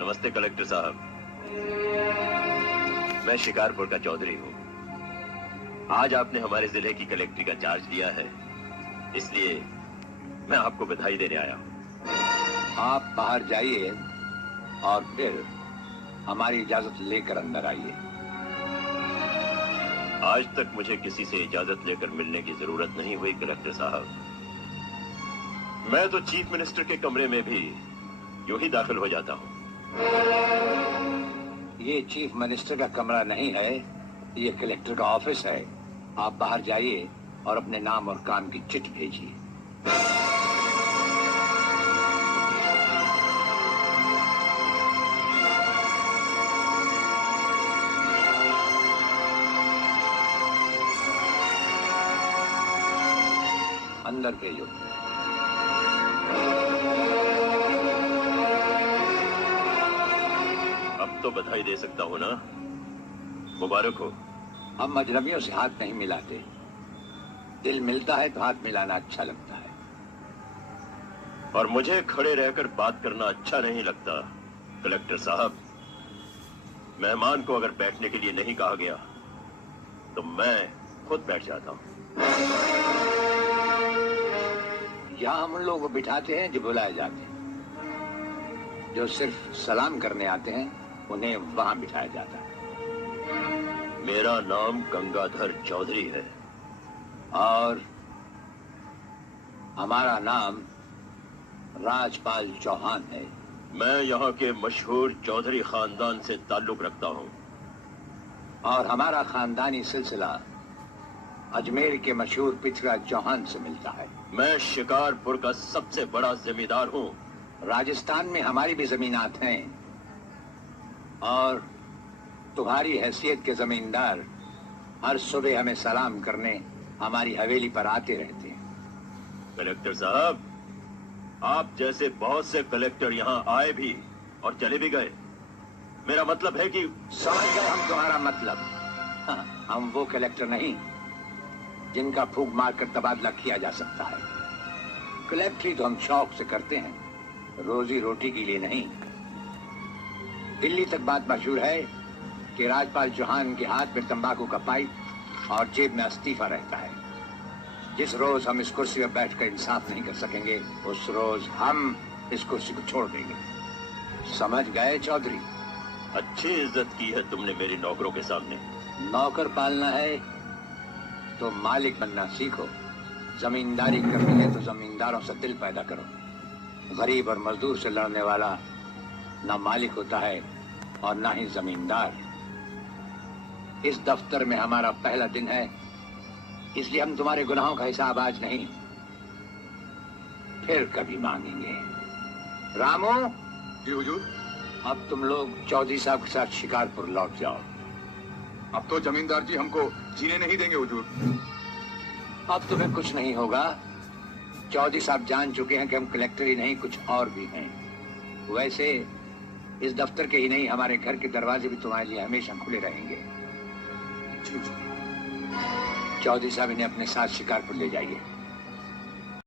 नमस्ते कलेक्टर साहब। मैं शिकारपुर का चौधरी हूँ। आज आपने हमारे जिले की कलेक्ट्री का चार्ज लिया है, इसलिए मैं आपको बधाई देने आया हूँ। आप बाहर जाइए और फिर हमारी इजाजत लेकर अंदर आइए। आज तक मुझे किसी से इजाजत लेकर मिलने की जरूरत नहीं हुई कलेक्टर साहब। मैं तो चीफ मिनिस्टर के कमरे में भी यूं ही दाखिल हो जाता हूँ। ये चीफ मिनिस्टर का कमरा नहीं है, ये कलेक्टर का ऑफिस है। आप बाहर जाइए और अपने नाम और काम की चिट्ठी भेजिए। अंदर भेजो। अब तो बधाई दे सकता हूँ ना? मुबारक हो। हम अजनबियों से हाथ नहीं मिलाते। दिल मिलता है तो हाथ मिलाना अच्छा लगता है। और मुझे खड़े रहकर बात करना अच्छा नहीं लगता कलेक्टर साहब। मेहमान को अगर बैठने के लिए नहीं कहा गया तो मैं खुद बैठ जाता हूँ। यहाँ हम लोग बिठाते हैं जो बुलाए जाते हैं। जो सिर्फ सलाम करने आते हैं उन्हें वहां बिठाया जाता है। मेरा नाम गंगाधर चौधरी है और हमारा नाम राजपाल चौहान है। मैं यहाँ के मशहूर चौधरी खानदान से ताल्लुक रखता हूँ और हमारा खानदानी सिलसिला अजमेर के मशहूर पृथ्वीराज चौहान से मिलता है। मैं शिकारपुर का सबसे बड़ा जमींदार हूँ। राजस्थान में हमारी भी जमीनात हैं और तुम्हारी हैसियत के जमींदार हर सुबह हमें सलाम करने हमारी हवेली पर आते रहते हैं। कलेक्टर साहब, आप जैसे बहुत से कलेक्टर यहाँ आए भी और चले भी गए। मेरा मतलब है कि समझ गए हम तुम्हारा मतलब। हाँ, हम वो कलेक्टर नहीं जिनका फूंक मारकर तबादला किया जा सकता है। कलेक्टरी तो हम शौक से करते हैं, रोजी रोटी के लिए नहीं। दिल्ली तक बात मशहूर है कि राजपाल चौहान के हाथ में तंबाकू का पाइप और जेब में इस्तीफा रहता है। जिस रोज हम इस कुर्सी पर बैठकर इंसाफ नहीं कर सकेंगे उस रोज हम इस कुर्सी को छोड़ देंगे। समझ गए चौधरी? अच्छी इज्जत की है तुमने मेरे नौकरों के सामने। नौकर पालना है तो मालिक बनना सीखो। जमींदारी करनी है तो जमींदारों से दिल पैदा करो। गरीब और मजदूर से लड़ने वाला ना मालिक होता है और ना ही जमींदार। इस दफ्तर में हमारा पहला दिन है, इसलिए हम तुम्हारे गुनाहों का हिसाब आज नहीं फिर कभी मांगेंगे। रामू जी हुजूर। अब तुम लोग चौधरी साहब के साथ शिकारपुर लौट जाओ। अब तो जमींदार जी हमको जीने नहीं देंगे हुजूर। अब तुम्हें कुछ नहीं होगा। चौधरी साहब जान चुके हैं कि हम कलेक्टर ही नहीं कुछ और भी हैं। वैसे इस दफ्तर के ही नहीं हमारे घर के दरवाजे भी तुम्हारे लिए हमेशा खुले रहेंगे। चौधरी साहब इन्हें अपने साथ शिकारपुर ले जाइए।